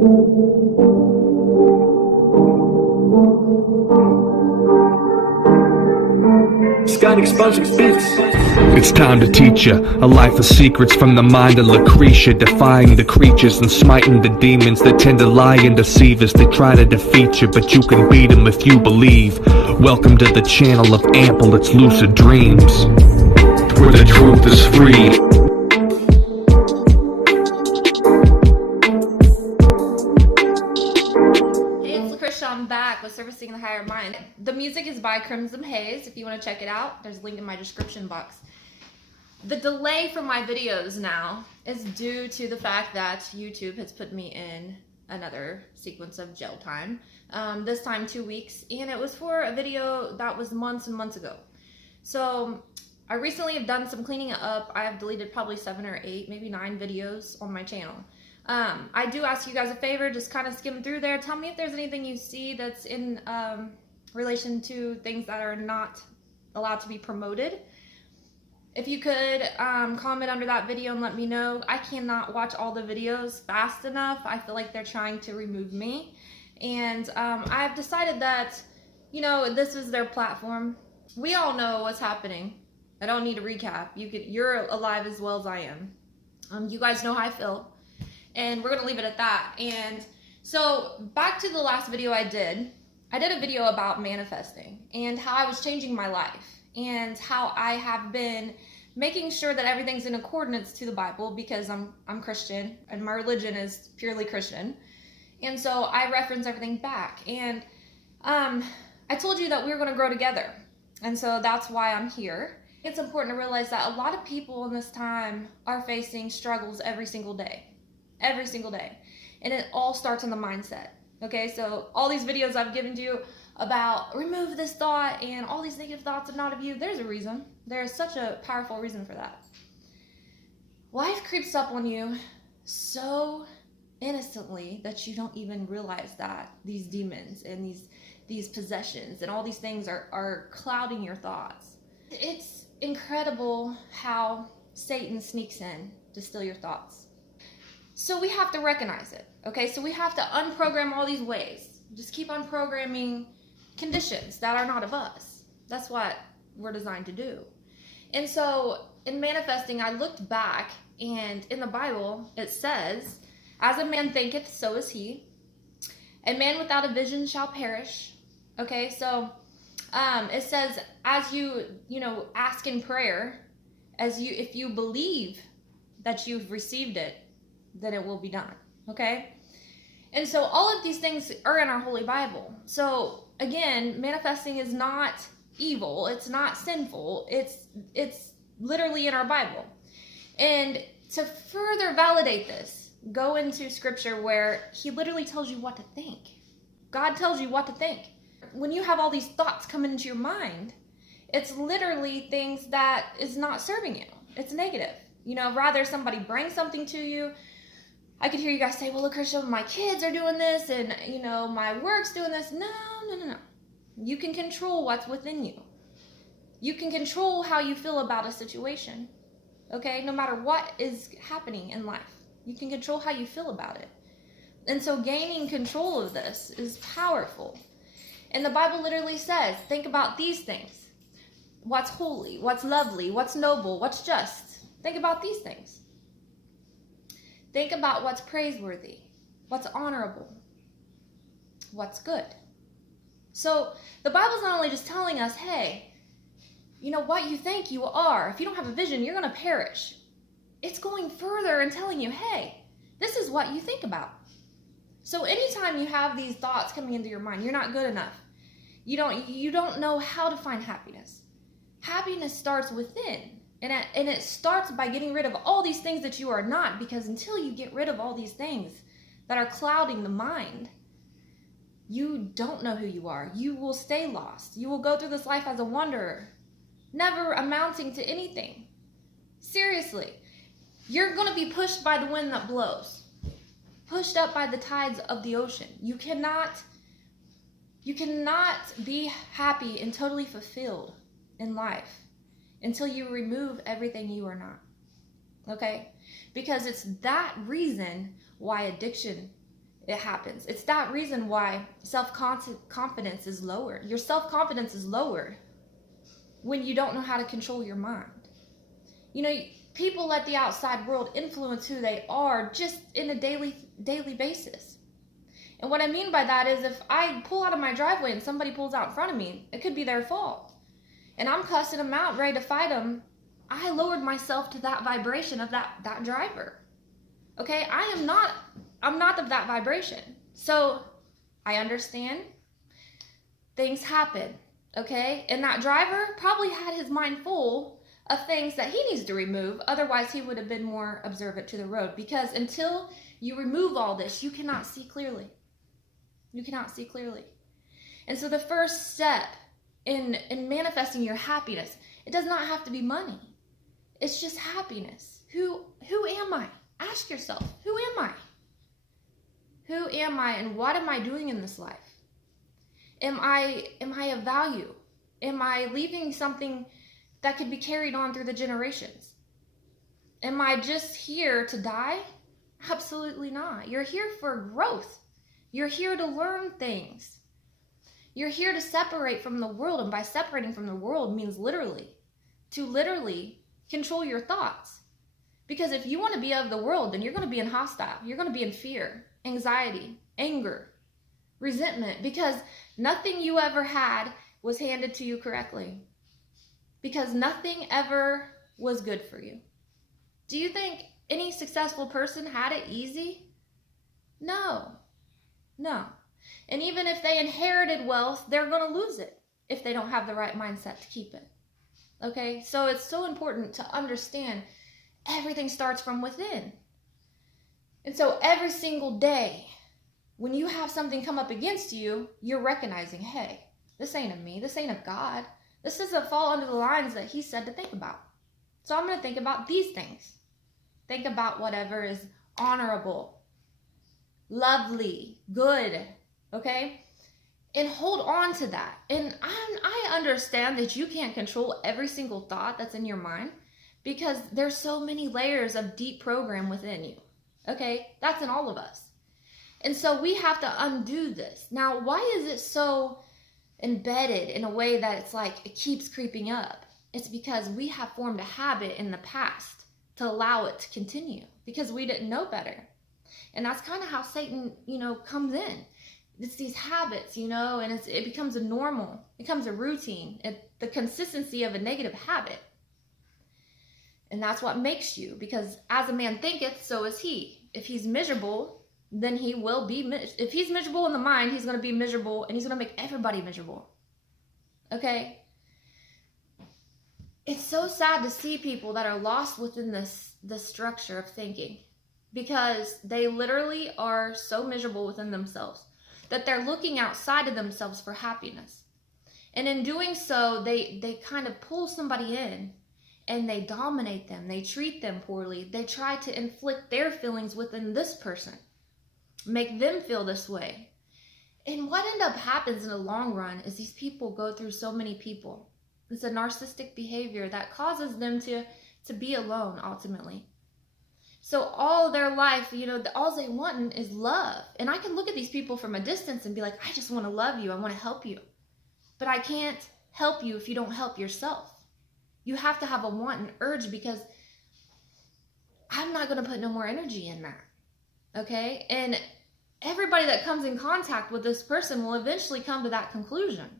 It's time to teach you a life of secrets from the mind of Lucretia, defying the creatures and smiting the demons that tend to lie and deceive us. They try to defeat you, but you can beat them if you believe. Welcome to the channel of ample, it's lucid dreams, where the truth is free. I'm back with Servicing the Higher Mind. The music is by Crimson Haze. If you want to check it out, there's a link in my description box. The delay for my videos now is due to the fact that YouTube has put me in another sequence of jail time. This time 2 weeks, and it was for a video that was months and months ago. So I recently have done some cleaning up. I have deleted probably 7 or 8, maybe 9 videos on my channel. I do ask you guys a favor, just kind of skim through there. Tell me if there's anything you see that's in relation to things that are not allowed to be promoted. If you could comment under that video and let me know. I cannot watch all the videos fast enough. I feel like they're trying to remove me. And I've decided that, you know, this is their platform. We all know what's happening. I don't need to recap. You're alive as well as I am. You guys know how I feel. And we're going to leave it at that. And so back to the last video I did a video about manifesting and how I was changing my life and how I have been making sure that everything's in accordance to the Bible, because I'm Christian and my religion is purely Christian. And so I reference everything back. And I told you that we were going to grow together. And so that's why I'm here. It's important to realize that a lot of people in this time are facing struggles every single day. Every single day. And it all starts in the mindset. Okay, so all these videos I've given to you about remove this thought and all these negative thoughts are not of you, there's a reason. There's such a powerful reason for that. Life creeps up on you so innocently that you don't even realize that these demons and these possessions and all these things are clouding your thoughts. It's incredible how Satan sneaks in to steal your thoughts. So we have to recognize it, okay? So we have to unprogram all these ways. Just keep unprogramming conditions that are not of us. That's what we're designed to do. And so in manifesting, I looked back, and in the Bible, it says, as a man thinketh, so is he. A man without a vision shall perish. Okay, so it says, as you ask in prayer, if you believe that you've received it, then it will be done. Okay? And so all of these things are in our Holy Bible. So again, manifesting is not evil. It's not sinful. It's literally in our Bible. And to further validate this, go into scripture where he literally tells you what to think. God tells you what to think. When you have all these thoughts coming into your mind, it's literally things that is not serving you. It's negative. You know, rather somebody brings something to you. I could hear you guys say, well, look, Christian, my kids are doing this and, you know, my work's doing this. No. You can control what's within you. You can control how you feel about a situation, okay? No matter what is happening in life, you can control how you feel about it. And so gaining control of this is powerful. And the Bible literally says, think about these things. What's holy, what's lovely, what's noble, what's just. Think about these things. Think about what's praiseworthy, what's honorable, what's good. So the Bible's not only just telling us, hey, you know what you think you are. If you don't have a vision, you're going to perish. It's going further and telling you, hey, this is what you think about. So anytime you have these thoughts coming into your mind, you're not good enough. You don't know how to find happiness. Happiness starts within. And it starts by getting rid of all these things that you are not, because until you get rid of all these things that are clouding the mind, you don't know who you are. You will stay lost. You will go through this life as a wanderer, never amounting to anything. Seriously, you're going to be pushed by the wind that blows, pushed up by the tides of the ocean. You cannot be happy and totally fulfilled in life until you remove everything you are not, okay? Because it's that reason why addiction it happens. It's that reason why self-confidence is lowered. Your self-confidence is lowered when you don't know how to control your mind. You know, people let the outside world influence who they are just in a daily basis. And what I mean by that is if I pull out of my driveway and somebody pulls out in front of me, it could be their fault. And I'm cussing them out, ready to fight them. I lowered myself to that vibration of that driver. Okay, I'm not of that vibration. So I understand things happen, okay? And that driver probably had his mind full of things that he needs to remove. Otherwise, he would have been more observant to the road. Because until you remove all this, you cannot see clearly. You cannot see clearly. And so the first step in manifesting your happiness, it does not have to be money. It's just happiness. Who am I? Ask yourself, who am I? Who am I and what am I doing in this life? Am I of value? Am I leaving something that could be carried on through the generations? Am I just here to die? Absolutely not. You're here for growth. You're here to learn things. You're here to separate from the world, and by separating from the world means literally control your thoughts. Because if you want to be of the world, then you're going to be in hostile. You're going to be in fear, anxiety, anger, resentment, because nothing you ever had was handed to you correctly. Because nothing ever was good for you. Do you think any successful person had it easy? No. And even if they inherited wealth, they're going to lose it if they don't have the right mindset to keep it. Okay? So it's so important to understand everything starts from within. And so every single day, when you have something come up against you, you're recognizing, hey, this ain't of me. This ain't of God. This doesn't fall under the lines that he said to think about. So I'm going to think about these things. Think about whatever is honorable, lovely, good, okay? And hold on to that. And I understand that you can't control every single thought that's in your mind because there's so many layers of deep program within you, okay? That's in all of us. And so we have to undo this. Now, why is it so embedded in a way that it's like it keeps creeping up? It's because we have formed a habit in the past to allow it to continue because we didn't know better. And that's kind of how Satan, comes in. It's these habits, and it becomes a normal, it becomes a routine, the consistency of a negative habit. And that's what makes you, because as a man thinketh, so is he. If he's miserable, then he will be, if he's miserable in the mind, he's going to be miserable, and he's going to make everybody miserable. Okay? It's so sad to see people that are lost within this structure of thinking, because they literally are so miserable within themselves that they're looking outside of themselves for happiness. And in doing so, they kind of pull somebody in and they dominate them. They treat them poorly. They try to inflict their feelings within this person, make them feel this way. And what ends up happens in the long run is these people go through so many people. It's a narcissistic behavior that causes them to be alone ultimately. So all their life, all they want is love. And I can look at these people from a distance and be like, I just want to love you. I want to help you. But I can't help you if you don't help yourself. You have to have a want and urge, because I'm not going to put no more energy in that. Okay? And everybody that comes in contact with this person will eventually come to that conclusion.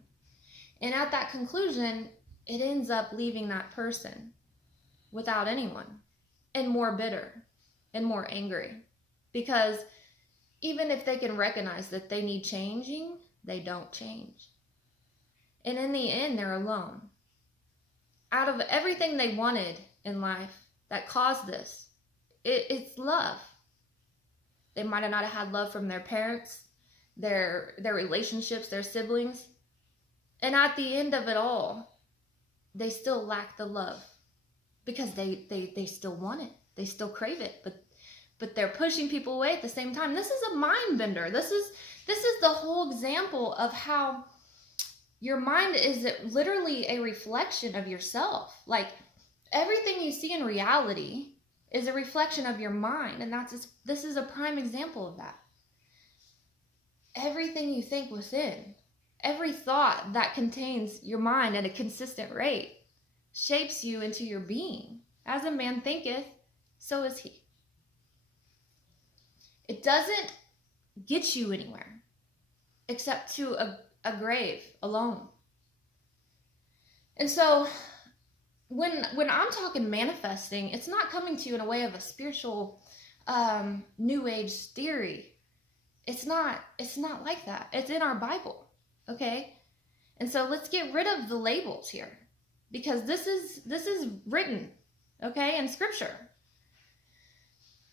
And at that conclusion, it ends up leaving that person without anyone and more bitter and more angry, because even if they can recognize that they need changing, they don't change. And in the end, they're alone. Out of everything they wanted in life that caused this, it's love. They might have not had love from their parents, their relationships, their siblings. And at the end of it all, they still lack the love because they still want it. They still crave it, but they're pushing people away at the same time. This is a mind bender. This is the whole example of how your mind is literally a reflection of yourself. Like everything you see in reality is a reflection of your mind, and this is a prime example of that. everything you think within, every thought that contains your mind at a consistent rate, shapes you into your being. As a man thinketh, so is he. It doesn't get you anywhere except to a grave alone. And so when I'm talking manifesting, it's not coming to you in a way of a spiritual new age theory. It's not like that. It's in our Bible, okay? And so let's get rid of the labels here, because this is written, okay, in scripture.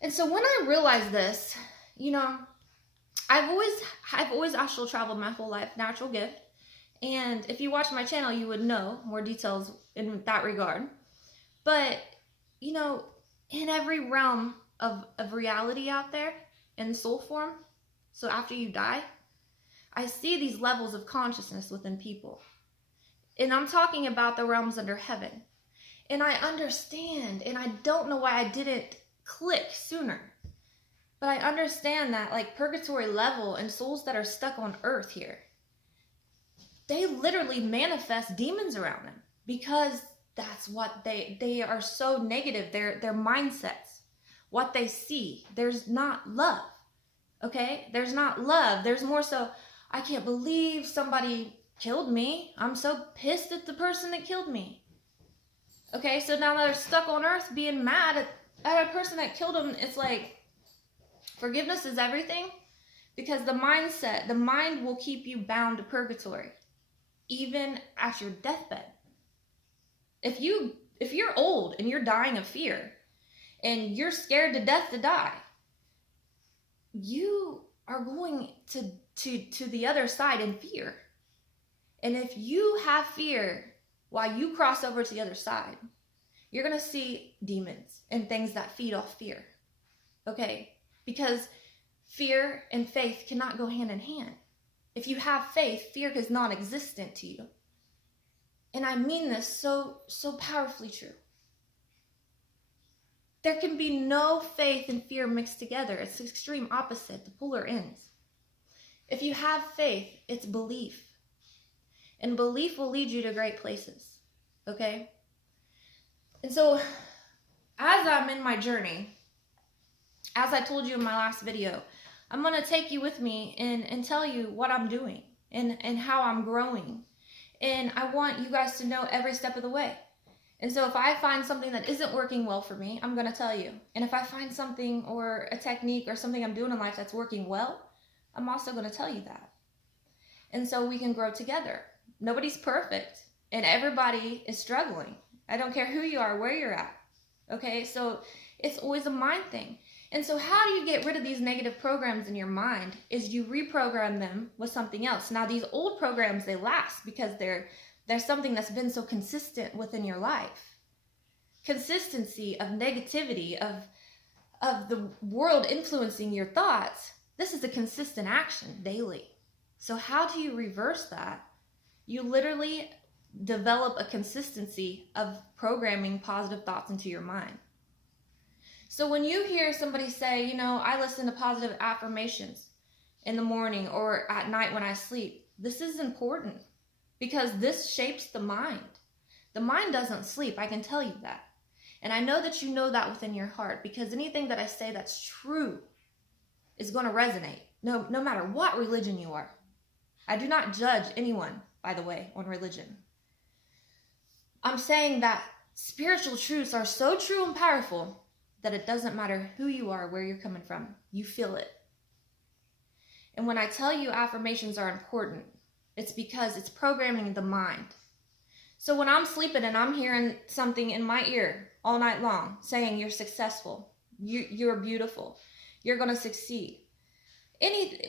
And so when I realized this, you know, I've always astral traveled my whole life, natural gift. And if you watch my channel, you would know more details in that regard. But, you know, in every realm of reality out there, in soul form, so after you die, I see these levels of consciousness within people. And I'm talking about the realms under heaven. And I understand, and I don't know why I didn't click sooner. But I understand that, like, purgatory level and souls that are stuck on earth here, they literally manifest demons around them, because that's what they are so negative. Their mindsets, what they see, there's not love. Okay? There's not love. There's more so, I can't believe somebody killed me. I'm so pissed at the person that killed me. Okay? So now they're stuck on earth being mad at a person that killed them. It's like, forgiveness is everything, because the mind will keep you bound to purgatory, even at your deathbed. If you're old and you're dying of fear, and you're scared to death to die, you are going to the other side in fear. And if you have fear while you cross over to the other side, you're going to see demons and things that feed off fear. Okay? Because fear and faith cannot go hand in hand. If you have faith, fear is non-existent to you. And I mean this so powerfully true. There can be no faith and fear mixed together. It's the extreme opposite, the polar ends. If you have faith, it's belief. And belief will lead you to great places. Okay? And so, as I'm in my journey, as I told you in my last video, I'm going to take you with me and tell you what I'm doing and how I'm growing. And I want you guys to know every step of the way. And so if I find something that isn't working well for me, I'm going to tell you. And if I find something or a technique or something I'm doing in life that's working well, I'm also going to tell you that. And so we can grow together. Nobody's perfect, and everybody is struggling. I don't care who you are, where you're at. Okay, so it's always a mind thing. And so how do you get rid of these negative programs in your mind is you reprogram them with something else. Now, these old programs, they last because there's something that's been so consistent within your life. Consistency of negativity, of the world influencing your thoughts. This is a consistent action daily. So how do you reverse that? You literally develop a consistency of programming positive thoughts into your mind. So when you hear somebody say, you know, I listen to positive affirmations in the morning or at night when I sleep, this is important because this shapes the mind. The mind doesn't sleep, I can tell you that. And I know that you know that within your heart, because anything that I say that's true is going to resonate, no matter what religion you are. I do not judge anyone, by the way, on religion. I'm saying that spiritual truths are so true and powerful that it doesn't matter who you are, where you're coming from. You feel it. And when I tell you affirmations are important, it's because it's programming the mind. So when I'm sleeping and I'm hearing something in my ear all night long saying you're successful, you're beautiful, you're going to succeed.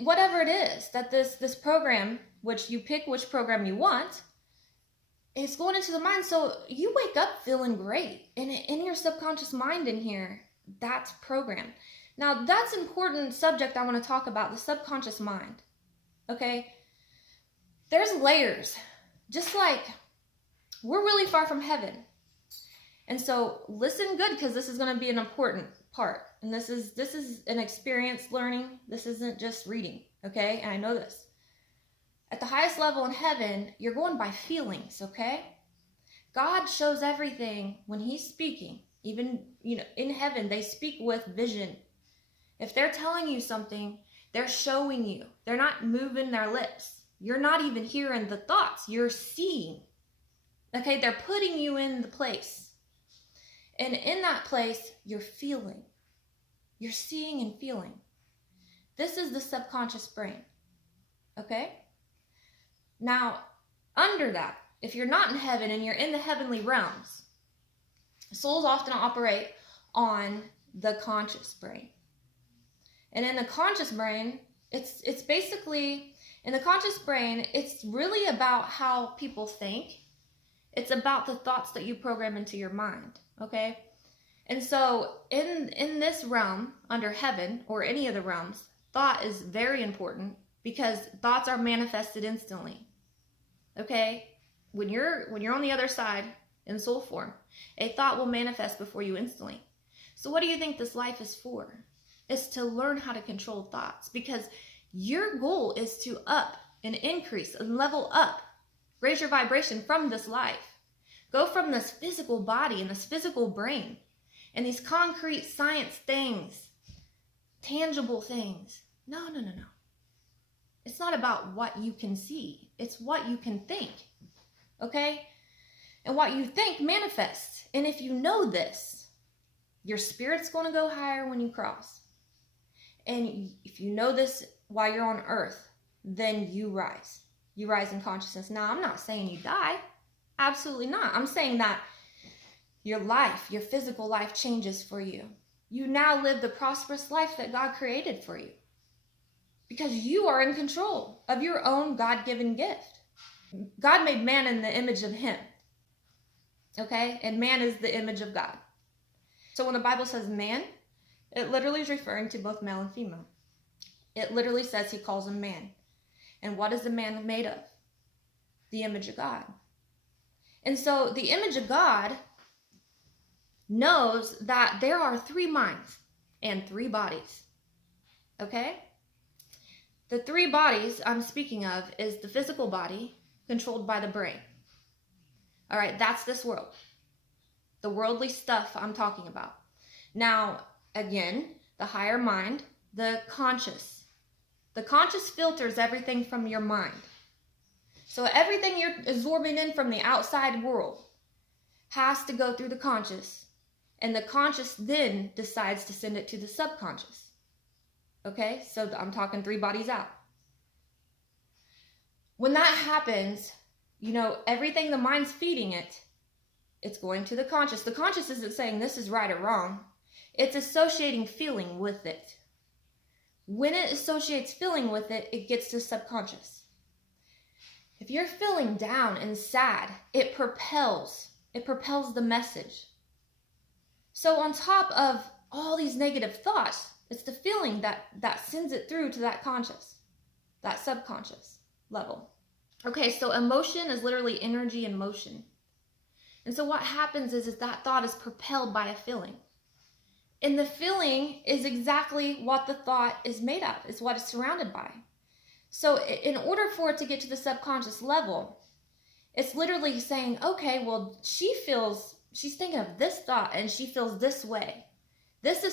Whatever it is that this program, which you pick which program you want, it's going into the mind. So you wake up feeling great. And in your subconscious mind in here, that's programmed. Now, that's an important subject I want to talk about, the subconscious mind. Okay? There's layers. Just like we're really far from heaven. And so listen good, because this is going to be an important part. And this is an experience learning. This isn't just reading. okay? And I know this. At the highest level in heaven, you're going by feelings, okay? God shows everything when he's speaking. Even, in heaven, they speak with vision. If they're telling you something, they're showing you. They're not moving their lips. You're not even hearing the thoughts. You're seeing. Okay, they're putting you in the place. And in that place, you're feeling. You're seeing and feeling. This is the subconscious brain. Okay? Now, under that, if you're not in heaven and you're in the heavenly realms, souls often operate on the conscious brain. And in the conscious brain, it's basically, in the conscious brain, it's really about how people think. It's about the thoughts that you program into your mind, okay? And so in this realm, under heaven, or any of the realms, thought is very important because thoughts are manifested instantly, okay? When you're on the other side in soul form, a thought will manifest before you instantly. So what do you think this life is for? It's to learn how to control thoughts, because your goal is to up and increase and level up, raise your vibration from this life. Go from this physical body and this physical brain and these concrete science things, tangible things. No. It's not about what you can see. It's what you can think, okay? And what you think manifests. And if you know this, your spirit's going to go higher when you cross. And if you know this while you're on earth, then you rise. You rise in consciousness. Now, I'm not saying you die. Absolutely not. I'm saying that your life, your physical life changes for you. You now live the prosperous life that God created for you. Because you are in control of your own God-given gift. God made man in the image of him. Okay? And man is the image of God. So when the Bible says man, it literally is referring to both male and female. It literally says he calls him man. And what is the man made of? The image of God. And so the image of God knows that there are 3 minds and 3 bodies. Okay? The 3 bodies I'm speaking of is the physical body controlled by the brain. All right, that's this world. The worldly stuff I'm talking about. Now, again, the higher mind, the conscious. The conscious filters everything from your mind. So everything you're absorbing in from the outside world has to go through the conscious. And the conscious then decides to send it to the subconscious. Okay, so I'm talking 3 bodies out. When that happens, everything the mind's feeding it, it's going to the conscious. The conscious isn't saying this is right or wrong. It's associating feeling with it. When it associates feeling with it, it gets to subconscious. If you're feeling down and sad, it propels the message. So on top of all these negative thoughts, it's the feeling that sends it through to that conscious, that subconscious level. Okay, so emotion is literally energy in motion. And so what happens is that thought is propelled by a feeling. And the feeling is exactly what the thought is made of. It's what it's surrounded by. So in order for it to get to the subconscious level, it's literally saying, okay, well, she's thinking of this thought and she feels this way. This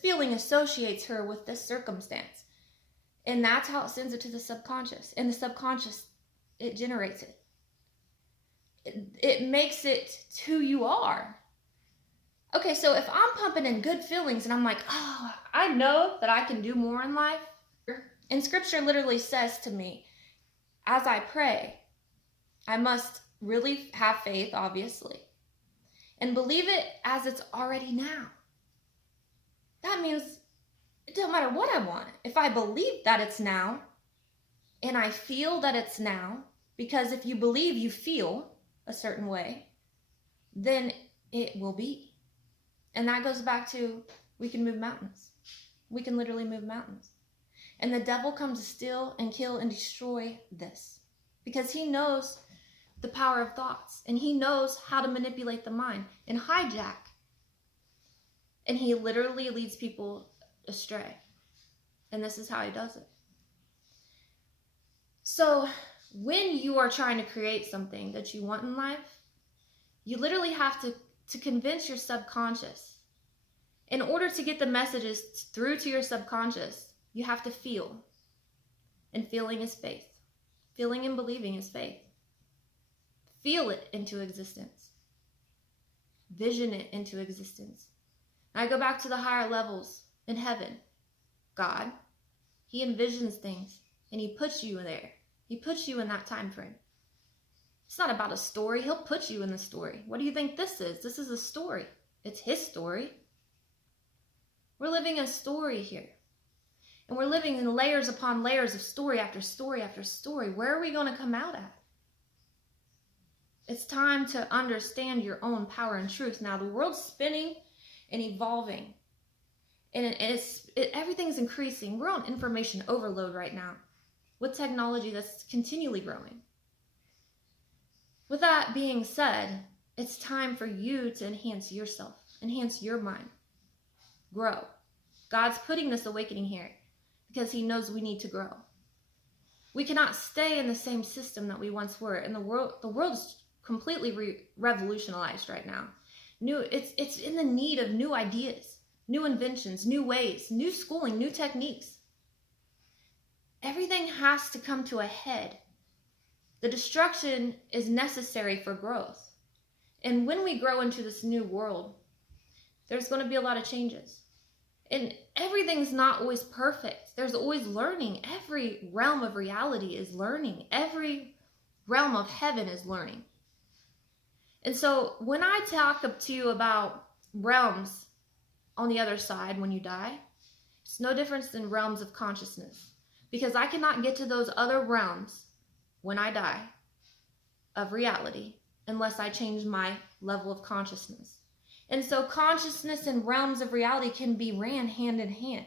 feeling associates her with this circumstance. And that's how it sends it to the subconscious. And the subconscious, it generates it. It makes it who you are. Okay, so if I'm pumping in good feelings and I'm like, oh, I know that I can do more in life. And scripture literally says to me, as I pray, I must really have faith, obviously, and believe it as it's already now. That means it don't matter what I want. If I believe that it's now, and I feel that it's now, because if you believe you feel a certain way, then it will be. And that goes back to, we can move mountains. We can literally move mountains. And the devil comes to steal and kill and destroy this. Because he knows the power of thoughts. And he knows how to manipulate the mind and hijack. And he literally leads people astray. And this is how he does it. So when you are trying to create something that you want in life, you literally have to convince your subconscious. In order to get the messages through to your subconscious, you have to feel. And feeling is faith. Feeling and believing is faith. Feel it into existence. Vision it into existence. And I go back to the higher levels in heaven. God, he envisions things and he puts you there. He puts you in that time frame. It's not about a story. He'll put you in the story. What do you think this is? This is a story. It's his story. We're living a story here. And we're living in layers upon layers of story after story after story. Where are we going to come out at? It's time to understand your own power and truth. Now, the world's spinning and evolving. And everything's increasing. We're on information overload right now with technology that's continually growing. With that being said, it's time for you to enhance yourself, enhance your mind, grow. God's putting this awakening here because he knows we need to grow. We cannot stay in the same system that we once were. And the world is completely revolutionized right now. It's in the need of new ideas, new inventions, new ways, new schooling, new techniques. Everything has to come to a head. The destruction is necessary for growth. And when we grow into this new world, there's going to be a lot of changes. And everything's not always perfect. There's always learning. Every realm of reality is learning. Every realm of heaven is learning. And so when I talk to you about realms on the other side when you die, it's no difference than realms of consciousness. Because I cannot get to those other realms when I die of reality unless I change my level of consciousness. And so consciousness and realms of reality can be ran hand in hand.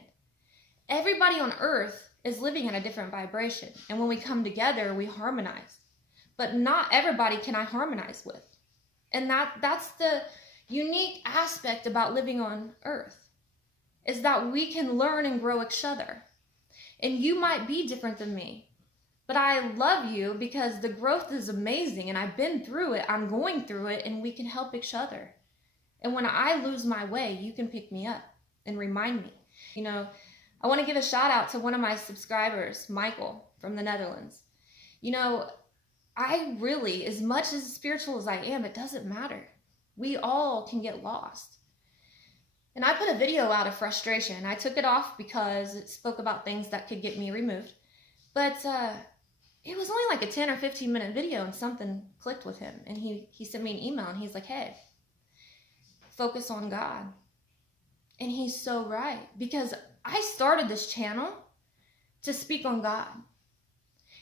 Everybody on earth is living at a different vibration. And when we come together, we harmonize. But not everybody can I harmonize with. And that's the unique aspect about living on earth, is that we can learn and grow each other. And you might be different than me, but I love you because the growth is amazing and I've been through it, I'm going through it, and we can help each other. And when I lose my way, you can pick me up and remind me. You know, I want to give a shout out to one of my subscribers, Michael from the Netherlands. You know, I really, as much as spiritual as I am, it doesn't matter. We all can get lost. And I put a video out of frustration. I took it off because it spoke about things that could get me removed. But it was only like a 10 or 15 minute video and something clicked with him. And he sent me an email and he's like, hey, focus on God. And he's so right. Because I started this channel to speak on God.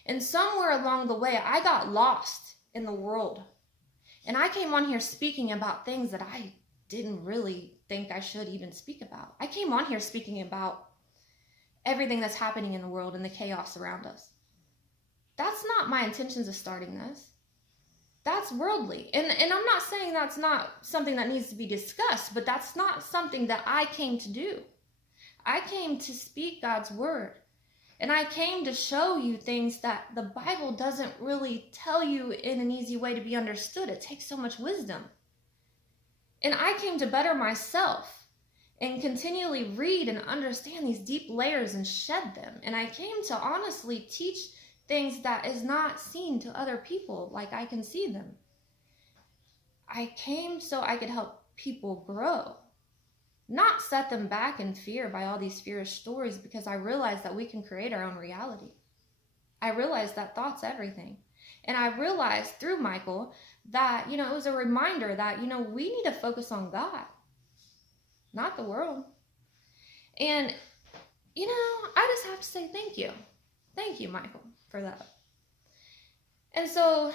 And somewhere along the way, I got lost in the world. And I came on here speaking about things that I didn't really think I should even speak about. I came on here speaking about everything that's happening in the world and the chaos around us. That's not my intentions of starting this. That's worldly. And I'm not saying that's not something that needs to be discussed, but that's not something that I came to do. I came to speak God's word. And I came to show you things that the Bible doesn't really tell you in an easy way to be understood. It takes so much wisdom. And I came to better myself and continually read and understand these deep layers and shed them. And I came to honestly teach things that is not seen to other people like I can see them. I came so I could help people grow, not set them back in fear by all these fear stories, because I realized that we can create our own reality. I realized that thought's everything. And I realized through Michael that, it was a reminder that, we need to focus on God, not the world. And, I just have to say thank you. Thank you, Michael, for that. And so,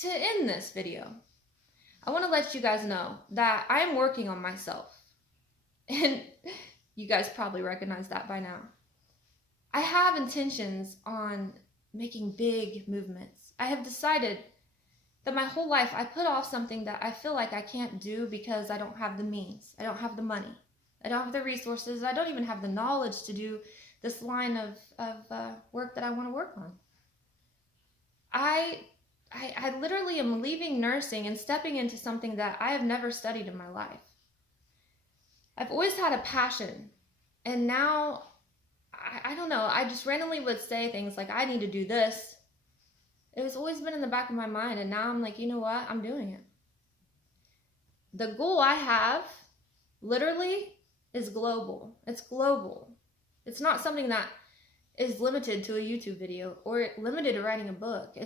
to end this video, I want to let you guys know that I am working on myself. And you guys probably recognize that by now. I have intentions on making big movements. I have decided that my whole life I put off something that I feel like I can't do because I don't have the means. I don't have the money. I don't have the resources. I don't even have the knowledge to do this line of work that I want to work on. I literally am leaving nursing and stepping into something that I have never studied in my life. I've always had a passion, and now, I don't know, I just randomly would say things like, I need to do this. It has always been in the back of my mind, and now I'm like, you know what? I'm doing it. The goal I have, literally, is global. It's global. It's not something that is limited to a YouTube video or limited to writing a book.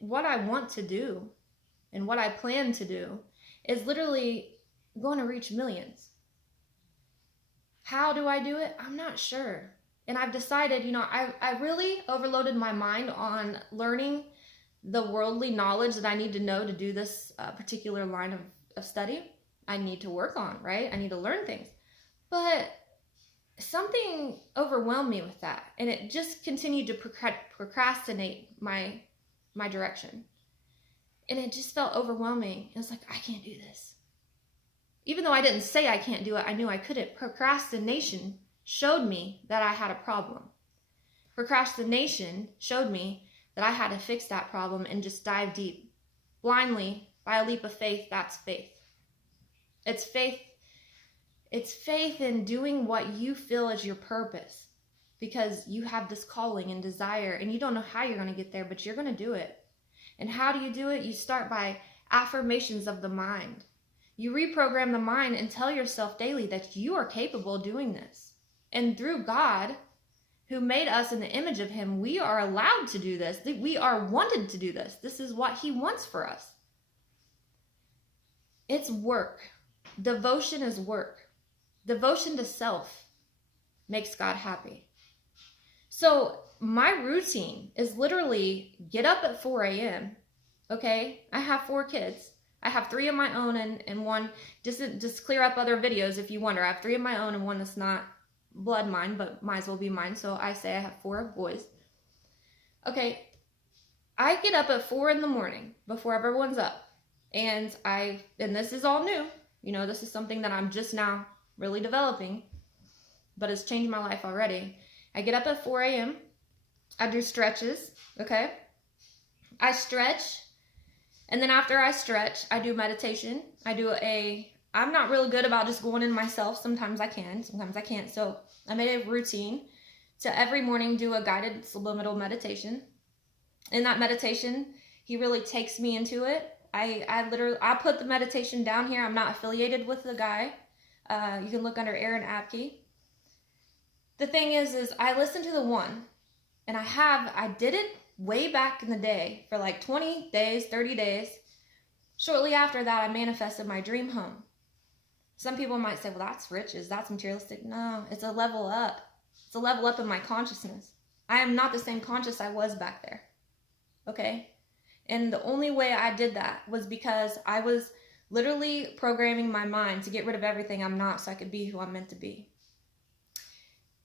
What I want to do and what I plan to do is literally going to reach millions. How do I do it? I'm not sure. And I've decided, I really overloaded my mind on learning the worldly knowledge that I need to know to do this particular line of study. I need to work on, right? I need to learn things. But something overwhelmed me with that, and it just continued to procrastinate my direction. And it just felt overwhelming. It was like, I can't do this. Even though I didn't say I can't do it, I knew I couldn't. Procrastination showed me that I had a problem. Procrastination showed me that I had to fix that problem and just dive deep. Blindly, by a leap of faith, that's faith. It's faith. It's faith in doing what you feel is your purpose, because you have this calling and desire, and you don't know how you're going to get there, but you're going to do it. And how do you do it? You start by affirmations of the mind. You reprogram the mind and tell yourself daily that you are capable of doing this. And through God, who made us in the image of him, we are allowed to do this. We are wanted to do this. This is what he wants for us. It's work. Devotion is work. Devotion to self makes God happy. So my routine is literally get up at 4 a.m. Okay, I have 4 kids. I have 3 of my own and one, just clear up other videos if you wonder. I have 3 of my own and one that's not blood mine, but might as well be mine. So I say I have 4 boys. Okay, I get up at 4 in the morning before everyone's up. And this is all new. This is something that I'm just now really developing, but it's changed my life already. I get up at 4 a.m. I do stretches, okay? I stretch, and then after I stretch, I do meditation. I'm not real good about just going in myself. Sometimes I can, sometimes I can't. So I made a routine to every morning do a guided subliminal meditation. In that meditation, he really takes me into it. I put the meditation down here. I'm not affiliated with the guy. You can look under Aaron Abke. The thing is I listened to the one, and I did it way back in the day for like 20 days, 30 days. Shortly after that, I manifested my dream home. Some people might say, well, that's riches, that's materialistic. No, it's a level up. It's a level up in my consciousness. I am not the same conscious I was back there. Okay? And the only way I did that was because I was literally programming my mind to get rid of everything I'm not so I could be who I'm meant to be.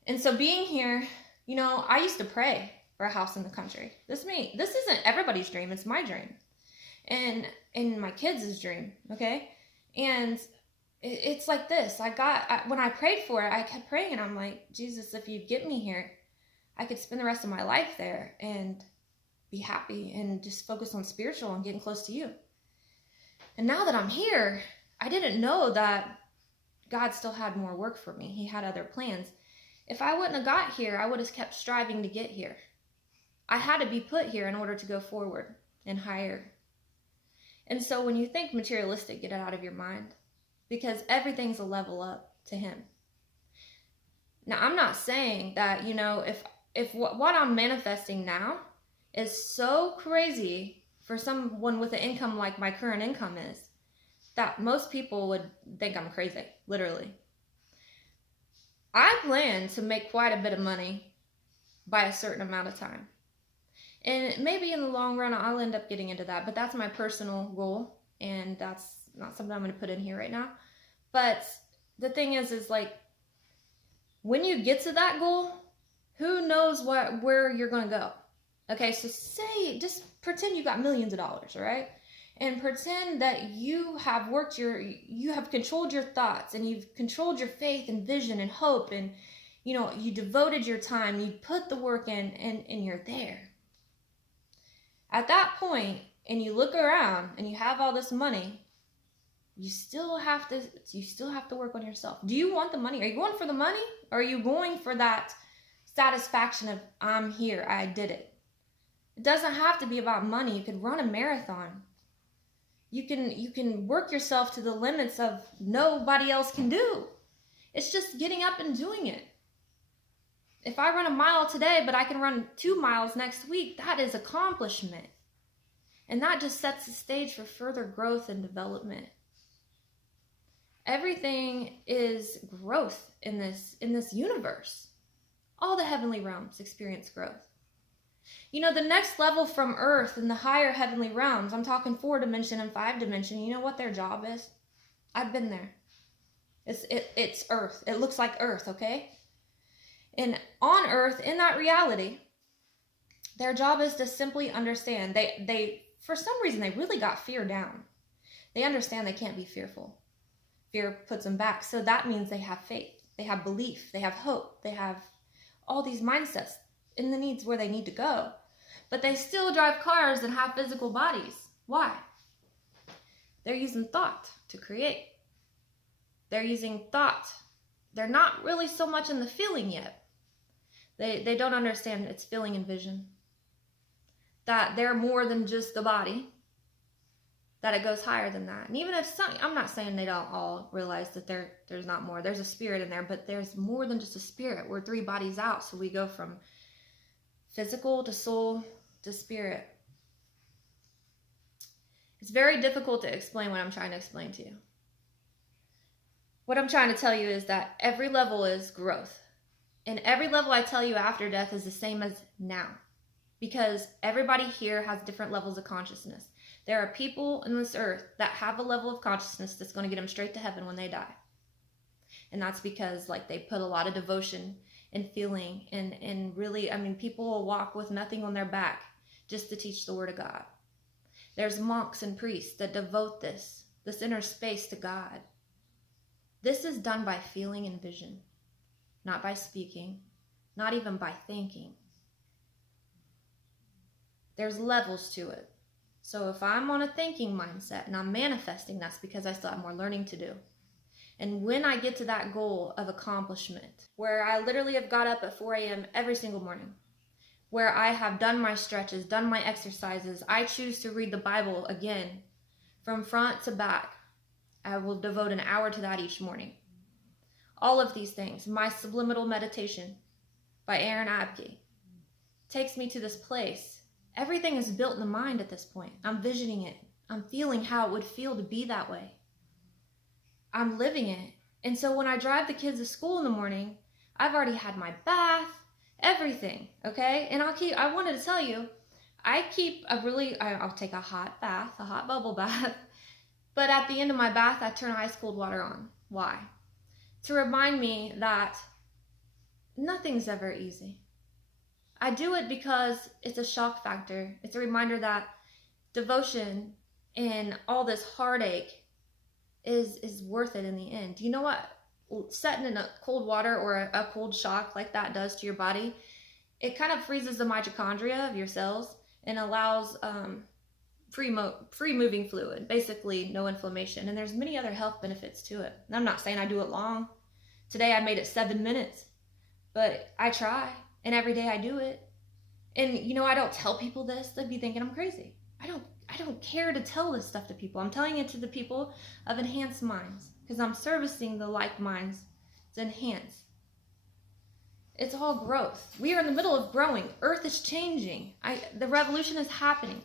And so being here, I used to pray for a house in the country. This isn't everybody's dream, it's my dream. And my kids' dream, okay? And it's like this. When I prayed for it, I kept praying, and I'm like, Jesus, if you get me here, I could spend the rest of my life there and be happy and just focus on spiritual and getting close to you. And now that I'm here, I didn't know that God still had more work for me. He had other plans. If I wouldn't have got here, I would have kept striving to get here. I had to be put here in order to go forward and higher. And so when you think materialistic, get it out of your mind, because everything's a level up to him. Now, I'm not saying that, if what I'm manifesting now is so crazy for someone with an income like my current income is, that most people would think I'm crazy, literally. I plan to make quite a bit of money by a certain amount of time. And maybe in the long run, I'll end up getting into that, but that's my personal goal, and that's not something I'm going to put in here right now. But the thing is like, when you get to that goal, who knows where you're going to go? Okay, so just pretend you got millions of dollars, all right? And pretend that you have you have controlled your thoughts, and you've controlled your faith and vision and hope, and you devoted your time, you put the work in, and you're there. At that point, and you look around and you have all this money, you still have to work on yourself. Do you want the money? Are you going for the money? Or are you going for that satisfaction of, I'm here, I did it? It doesn't have to be about money. You could run a marathon. You can work yourself to the limits of nobody else can do. It's just getting up and doing it. If I run a mile today, but I can run 2 miles next week, that is accomplishment. And that just sets the stage for further growth and development. Everything is growth in this universe. All the heavenly realms experience growth. The next level from Earth in the higher heavenly realms, I'm talking 4-dimension and 5-dimension, you know what their job is? I've been there. It's Earth. It looks like Earth, okay? And on Earth, in that reality, their job is to simply understand. They for some reason, they really got fear down. They understand they can't be fearful. Fear puts them back. So that means they have faith. They have belief. They have hope. They have all these mindsets in the needs where they need to go. But they still drive cars and have physical bodies. Why? They're using thought to create. They're using thought. They're not really so much in the feeling yet. They don't understand it's feeling and vision. That they're more than just the body. That it goes higher than that. And even if some, I'm not saying they don't all realize that there's not more. There's a spirit in there, but there's more than just a spirit. We're 3 bodies out, so we go from physical to soul to spirit. It's very difficult to explain what I'm trying to explain to you. What I'm trying to tell you is that every level is growth. And every level I tell you after death is the same as now. Because everybody here has different levels of consciousness. There are people in this earth that have a level of consciousness that's going to get them straight to heaven when they die. And that's because they put a lot of devotion and feeling and really, people will walk with nothing on their back just to teach the word of God. There's monks and priests that devote this inner space to God. This is done by feeling and vision, not by speaking, not even by thinking. There's levels to it. So if I'm on a thinking mindset and I'm manifesting, that's because I still have more learning to do. And when I get to that goal of accomplishment, where I literally have got up at 4 a.m. every single morning, where I have done my stretches, done my exercises, I choose to read the Bible again, from front to back. I will devote an hour to that each morning. All of these things, my subliminal meditation by Aaron Abke, takes me to this place. Everything is built in the mind at this point. I'm visioning it. I'm feeling how it would feel to be that way. I'm living it. And so when I drive the kids to school in the morning, I've already had my bath, everything, okay? And I wanted to tell you, I'll take a hot bath, a hot bubble bath, but at the end of my bath, I turn ice cold water on. Why? To remind me that nothing's ever easy. I do it because it's a shock factor. It's a reminder that devotion and all this heartache is worth it in the end. Do you know what setting in a cold water or a cold shock like that does to your body? It kind of freezes the mitochondria of your cells and allows free moving fluid, basically no inflammation. And there's many other health benefits to it. And I'm not saying I do it long. Today I made it 7 minutes, but I try. And every day I do it. And I don't tell people this. They'd be thinking I'm crazy. I don't care to tell this stuff to people. I'm telling it to the people of enhanced minds because I'm servicing the like minds to enhance. It's all growth. We are in the middle of growing. Earth is changing. The revolution is happening.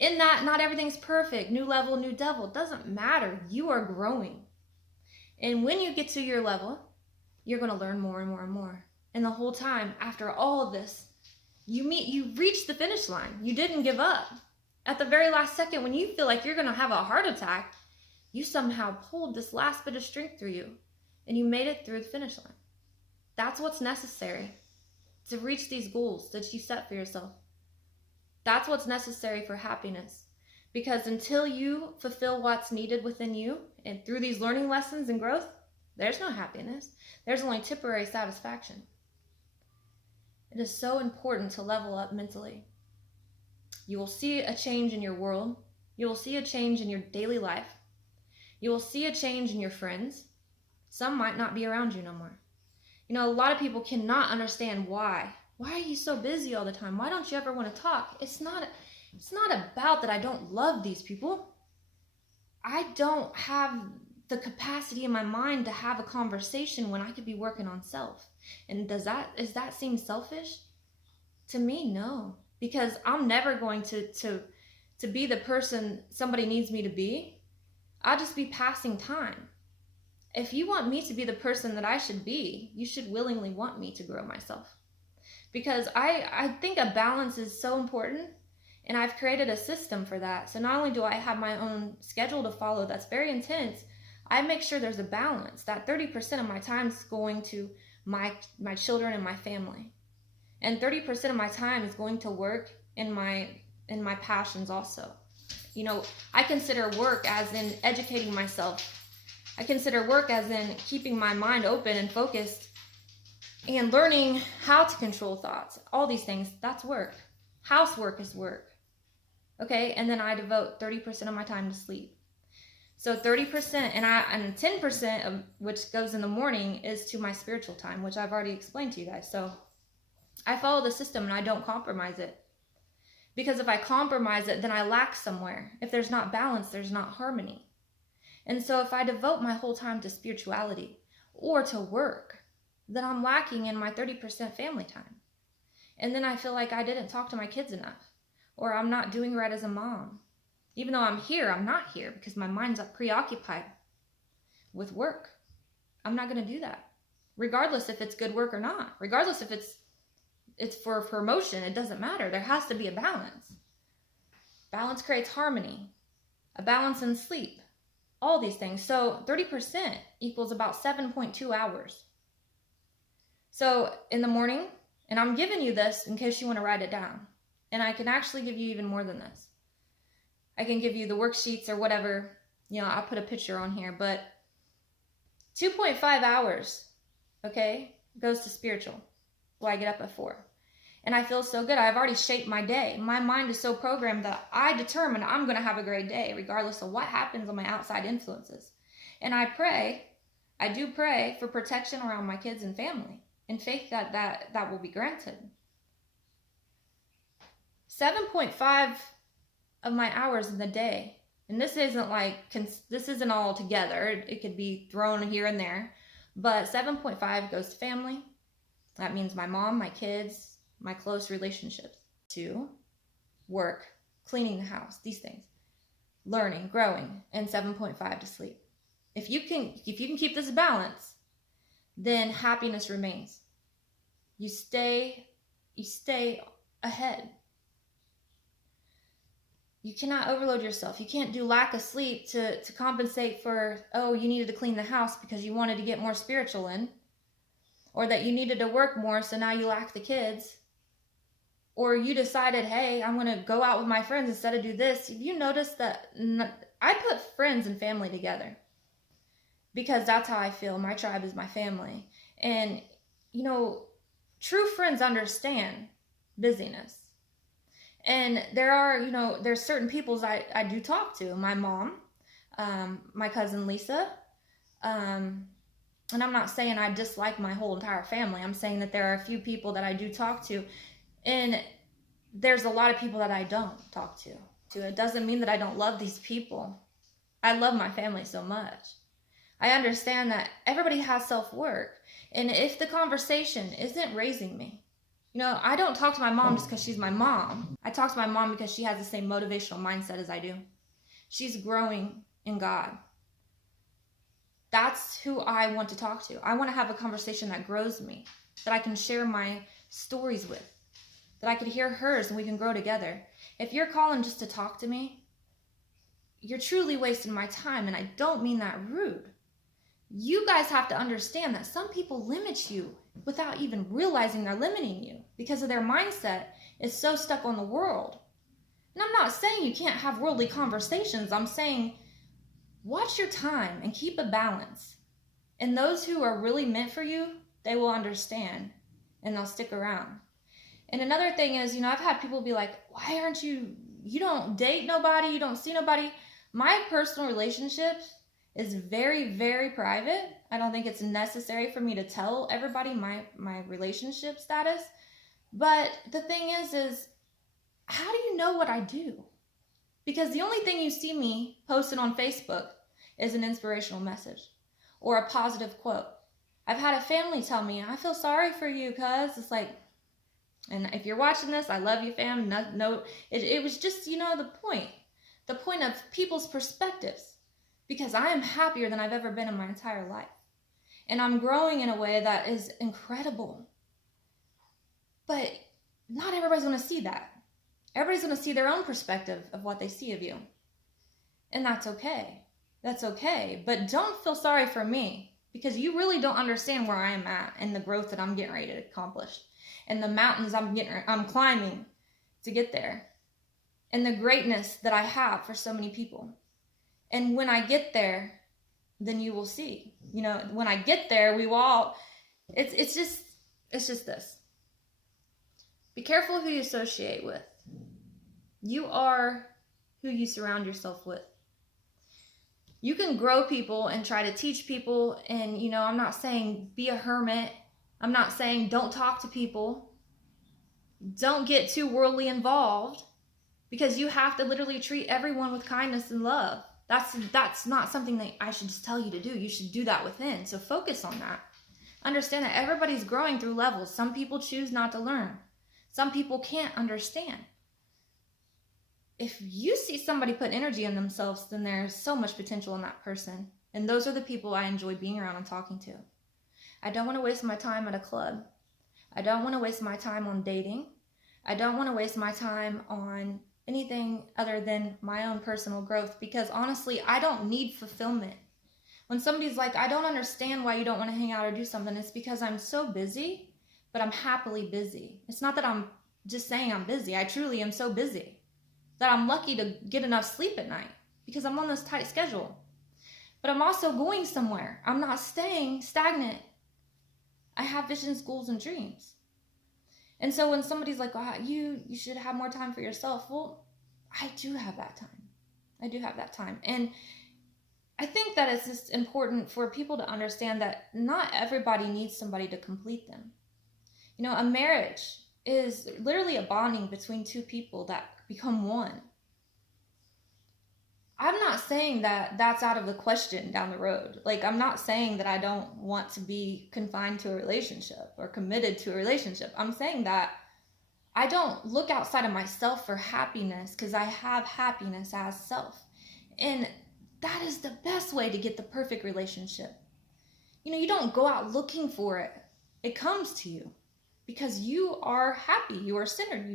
In that, not everything's perfect. New level, new devil. It doesn't matter. You are growing. And when you get to your level, you're going to learn more and more and more. And the whole time, after all of this, you reach the finish line. You didn't give up. At the very last second, when you feel like you're going to have a heart attack, you somehow pulled this last bit of strength through you, and you made it through the finish line. That's what's necessary to reach these goals that you set for yourself. That's what's necessary for happiness. Because until you fulfill what's needed within you, and through these learning lessons and growth, There's no happiness. There's only temporary satisfaction. It is so important to level up mentally. You will see a change in your world. You will see a change in your daily life. You will see a change in your friends. Some might not be around you no more. You know, a lot of people cannot understand why. Why are you so busy all the time? Why don't you ever want to talk? It's not about that I don't love these people. I don't have the capacity in my mind to have a conversation when I could be working on self. And does that seem selfish? To me, no. Because I'm never going to be the person somebody needs me to be. I'll just be passing time. If you want me to be the person that I should be, you should willingly want me to grow myself. Because I think a balance is so important, and I've created a system for that. So not only do I have my own schedule to follow that's very intense, I make sure there's a balance. That 30% of my time is going to my children and my family. And 30% of my time is going to work in my passions also. You know, I consider work as in educating myself. I consider work as in keeping my mind open and focused and learning how to control thoughts. All these things, that's work. Housework is work. Okay, and then I devote 30% of my time to sleep. So 30% and 10% of which goes in the morning is to my spiritual time, which I've already explained to you guys. So I follow the system and I don't compromise it. Because if I compromise it, then I lack somewhere. If there's not balance, there's not harmony. And so if I devote my whole time to spirituality or to work, then I'm lacking in my 30% family time. And then I feel like I didn't talk to my kids enough, or I'm not doing right as a mom. Even though I'm here, I'm not here because my mind's preoccupied with work. I'm not going to do that, regardless if it's good work or not. Regardless if it's for promotion, it doesn't matter. There has to be a balance. Balance creates harmony, a balance in sleep, all these things. So 30% equals about 7.2 hours. So in the morning, and I'm giving you this in case you want to write it down, and I can actually give you even more than this. I can give you the worksheets or whatever, you know, I'll put a picture on here, but 2.5 hours, okay, goes to spiritual. Well, I get up at 4. And I feel so good. I've already shaped my day. My mind is so programmed that I determine I'm going to have a great day, regardless of what happens on my outside influences. And I do pray for protection around my kids and family, in faith that will be granted. 7.5 of my hours in the day, and this isn't all together. It could be thrown here and there, but 7.5 goes to family. That means my mom, my kids, my close relationships. 2, work, cleaning the house, these things, learning, growing, and 7.5 to sleep. If you can keep this balance, then happiness remains. You stay ahead. You cannot overload yourself. You can't do lack of sleep to compensate for, oh, you needed to clean the house because you wanted to get more spiritual in, or that you needed to work more so now you lack the kids, or you decided, hey, I'm going to go out with my friends instead of do this. If you notice that I put friends and family together because that's how I feel. My tribe is my family. And, you know, true friends understand busyness. And there's certain people I do talk to. My mom, my cousin Lisa, and I'm not saying I dislike my whole entire family. I'm saying that there are a few people that I do talk to, and there's a lot of people that I don't talk to. It doesn't mean that I don't love these people. I love my family so much. I understand that everybody has self-worth, and if the conversation isn't raising me, you know, I don't talk to my mom just because she's my mom. I talk to my mom because she has the same motivational mindset as I do. She's growing in God. That's who I want to talk to. I want to have a conversation that grows me, that I can share my stories with, that I could hear hers and we can grow together. If you're calling just to talk to me, you're truly wasting my time, and I don't mean that rude. You guys have to understand that some people limit you without even realizing they're limiting you because of their mindset is so stuck on the world. And I'm not saying you can't have worldly conversations. I'm saying watch your time and keep a balance And those who are really meant for you, they will understand and they'll stick around. And another thing is, I've had people be like, why aren't you don't date nobody, you don't see nobody. My personal relationships is very, very private. I don't think it's necessary for me to tell everybody my relationship status. But the thing is how do you know what I do? Because the only thing you see me posted on Facebook is an inspirational message or a positive quote. I've had a family tell me, I feel sorry for you, cuz. It's like, and if you're watching this, I love you, fam. No, it was just, the point of people's perspectives, because I am happier than I've ever been in my entire life. And I'm growing in a way that is incredible. But not everybody's going to see that. Everybody's going to see their own perspective of what they see of you. And that's okay. That's okay. But don't feel sorry for me, because you really don't understand where I am at and the growth that I'm getting ready to accomplish, and the mountains I'm climbing to get there, and the greatness that I have for so many people. And when I get there, then you will see. When I get there, we will all, it's just this. Be careful who you associate with. You are who you surround yourself with. You can grow people and try to teach people, and I'm not saying be a hermit. I'm not saying don't talk to people. Don't get too worldly involved, because you have to literally treat everyone with kindness and love. That's not something that I should just tell you to do. You should do that within. So focus on that. Understand that everybody's growing through levels. Some people choose not to learn. Some people can't understand. If you see somebody put energy in themselves, then there's so much potential in that person. And those are the people I enjoy being around and talking to. I don't want to waste my time at a club. I don't want to waste my time on dating. I don't want to waste my time on anything other than my own personal growth, because honestly, I don't need fulfillment. When somebody's like, I don't understand why you don't want to hang out or do something, it's because I'm so busy, but I'm happily busy. It's not that I'm just saying I'm busy. I truly am so busy that I'm lucky to get enough sleep at night, because I'm on this tight schedule. But I'm also going somewhere. I'm not staying stagnant. I have visions, goals, and dreams. And so when somebody's like, oh, you should have more time for yourself. Well, I do have that time. I do have that time. And I think that it's just important for people to understand that not everybody needs somebody to complete them. A marriage is literally a bonding between two people that become one. I'm not saying that that's out of the question down the road. Like, I'm not saying that I don't want to be confined to a relationship or committed to a relationship. I'm saying that I don't look outside of myself for happiness, because I have happiness as self. And that is the best way to get the perfect relationship. You don't go out looking for it. It comes to you because you are happy. You are centered.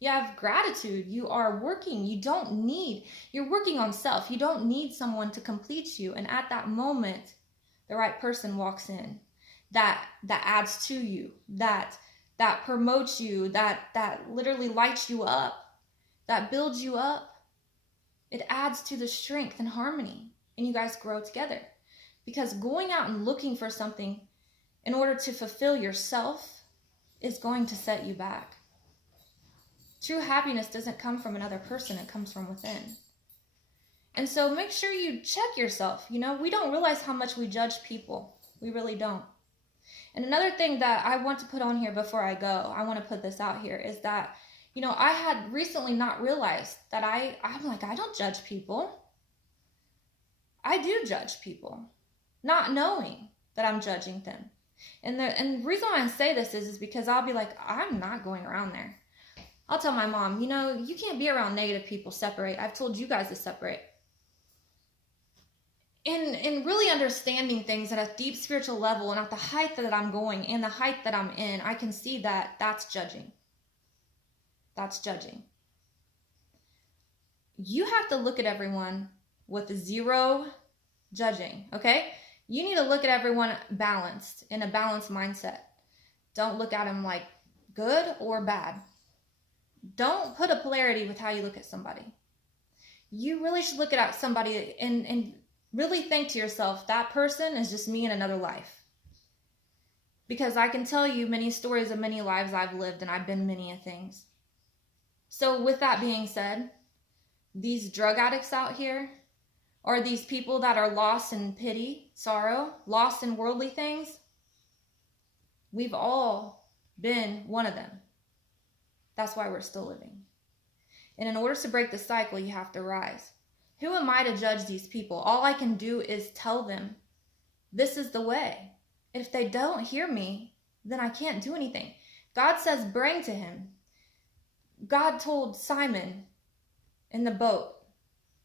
You have gratitude. You are working. You're working on self. You don't need someone to complete you. And at that moment, the right person walks in that adds to you, that promotes you, that literally lights you up, that builds you up. It adds to the strength and harmony, and you guys grow together. Because going out and looking for something in order to fulfill yourself is going to set you back. True happiness doesn't come from another person, it comes from within. And so make sure you check yourself. We don't realize how much we judge people. We really don't. And another thing that I want to put on here before I go, I want to put this out here, is that, I had recently not realized that I'm like, I don't judge people. I do judge people, not knowing that I'm judging them. And the reason why I say this is because I'll be like, I'm not going around there. I'll tell my mom, you can't be around negative people, separate. I've told you guys to separate. In really understanding things at a deep spiritual level and at the height that I'm going and the height that I'm in, I can see that that's judging. That's judging. You have to look at everyone with zero judging, okay? You need to look at everyone balanced, in a balanced mindset. Don't look at them like good or bad. Don't put a polarity with how you look at somebody. You really should look at somebody and really think to yourself, that person is just me in another life. Because I can tell you many stories of many lives I've lived, and I've been many things. So with that being said, these drug addicts out here, or these people that are lost in pity, sorrow, lost in worldly things, we've all been one of them. That's why we're still living. And in order to break the cycle, you have to rise. Who am I to judge these people? All I can do is tell them, this is the way. If they don't hear me, then I can't do anything. God says, bring to him. God told Simon in the boat,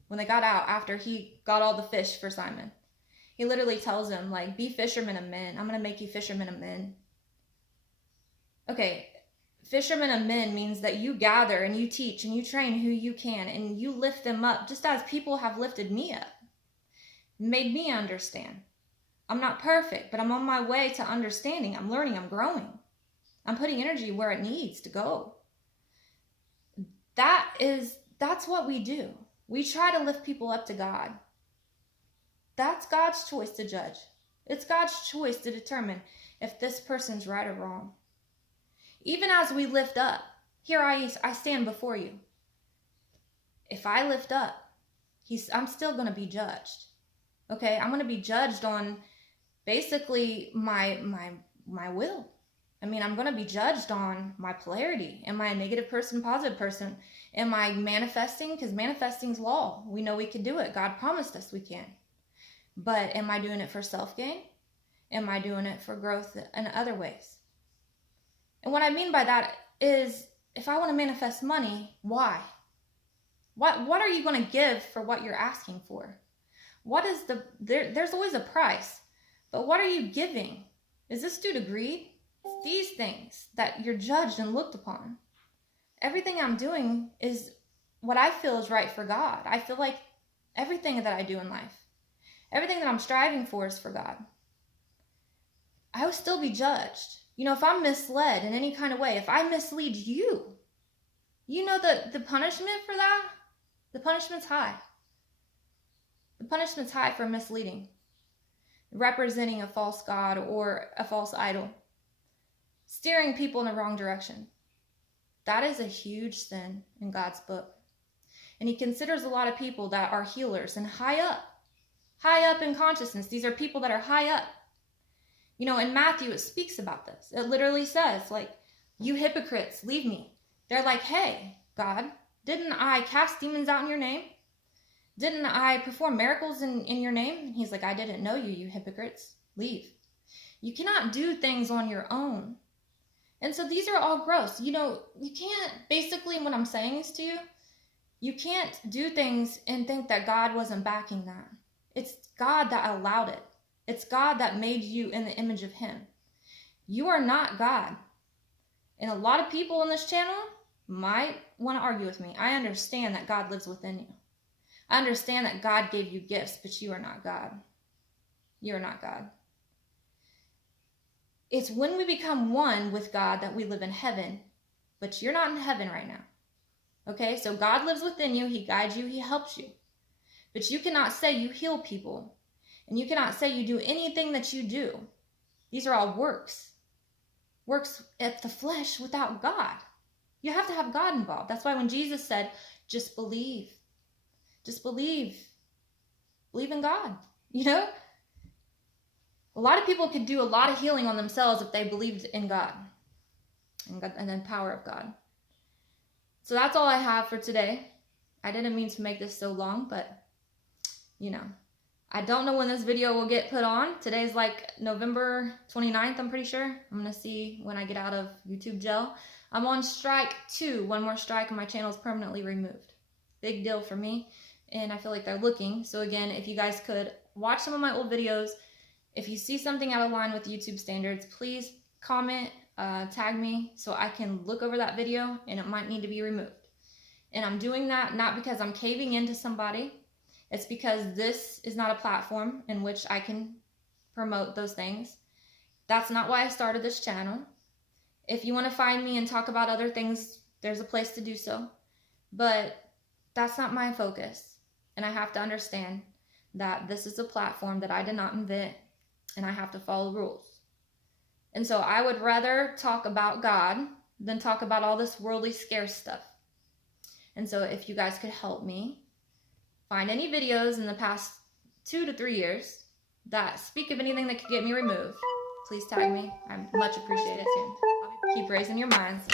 when they got out after he got all the fish for Simon, he literally tells him, like, be fishermen of men. I'm going to make you fishermen of men. Okay, fishermen of men means that you gather and you teach and you train who you can and you lift them up just as people have lifted me up, made me understand. I'm not perfect, but I'm on my way to understanding. I'm learning, I'm growing. I'm putting energy where it needs to go. That's what we do. We try to lift people up to God. That's God's choice to judge. It's God's choice to determine if this person's right or wrong. Even as we lift up, here I stand before you. If I lift up, I'm still going to be judged. Okay, I'm going to be judged on basically my will. I mean, I'm going to be judged on my polarity. Am I a negative person, positive person? Am I manifesting? Because manifesting's law. We know we can do it. God promised us we can. But am I doing it for self-gain? Am I doing it for growth in other ways? And what I mean by that is, if I want to manifest money, why? What are you going to give for what you're asking for? What is there's always a price, but what are you giving? Is this due to greed? It's these things that you're judged and looked upon. Everything I'm doing is what I feel is right for God. I feel like everything that I do in life, everything that I'm striving for is for God. I will still be judged. You know, if I'm misled in any kind of way, if I mislead you, you know the punishment for that? The punishment's high. The punishment's high for misleading, representing a false god or a false idol, steering people in the wrong direction. That is a huge sin in God's book. And he considers a lot of people that are healers and high up in consciousness. These are people that are high up. You know, in Matthew, it speaks about this. It literally says, like, you hypocrites, leave me. They're like, hey, God, didn't I cast demons out in your name? Didn't I perform miracles in your name? And he's like, I didn't know you, you hypocrites. Leave. You cannot do things on your own. And so these are all gross. You know, you can't, basically what I'm saying is to you, you can't do things and think that God wasn't backing that. It's God that allowed it. It's God that made you in the image of him. You are not God. And a lot of people on this channel might want to argue with me. I understand that God lives within you. I understand that God gave you gifts, but you are not God. You are not God. It's when we become one with God that we live in heaven, but you're not in heaven right now. Okay, so God lives within you. He guides you. He helps you. But you cannot say you heal people. And you cannot say you do anything that you do. These are all works. Works at the flesh without God. You have to have God involved. That's why when Jesus said, just believe. Just believe. Believe in God. You know? A lot of people could do a lot of healing on themselves if they believed in God. And the power of God. So that's all I have for today. I didn't mean to make this so long, but, you know. I don't know when this video will get put on. Today's like November 29th, I'm pretty sure. I'm going to see when I get out of YouTube jail. I'm on strike 2. One more strike and my channel is permanently removed. Big deal for me. And I feel like they're looking. So again, if you guys could watch some of my old videos. If you see something out of line with YouTube standards, please comment, tag me so I can look over that video and it might need to be removed. And I'm doing that not because I'm caving into somebody. It's because this is not a platform in which I can promote those things. That's not why I started this channel. If you want to find me and talk about other things, there's a place to do so. But that's not my focus. And I have to understand that this is a platform that I did not invent and I have to follow rules. And so I would rather talk about God than talk about all this worldly scarce stuff. And so if you guys could help me find any videos in the past 2 to 3 years that speak of anything that could get me removed, please tag me. I much appreciate it. Keep raising your minds.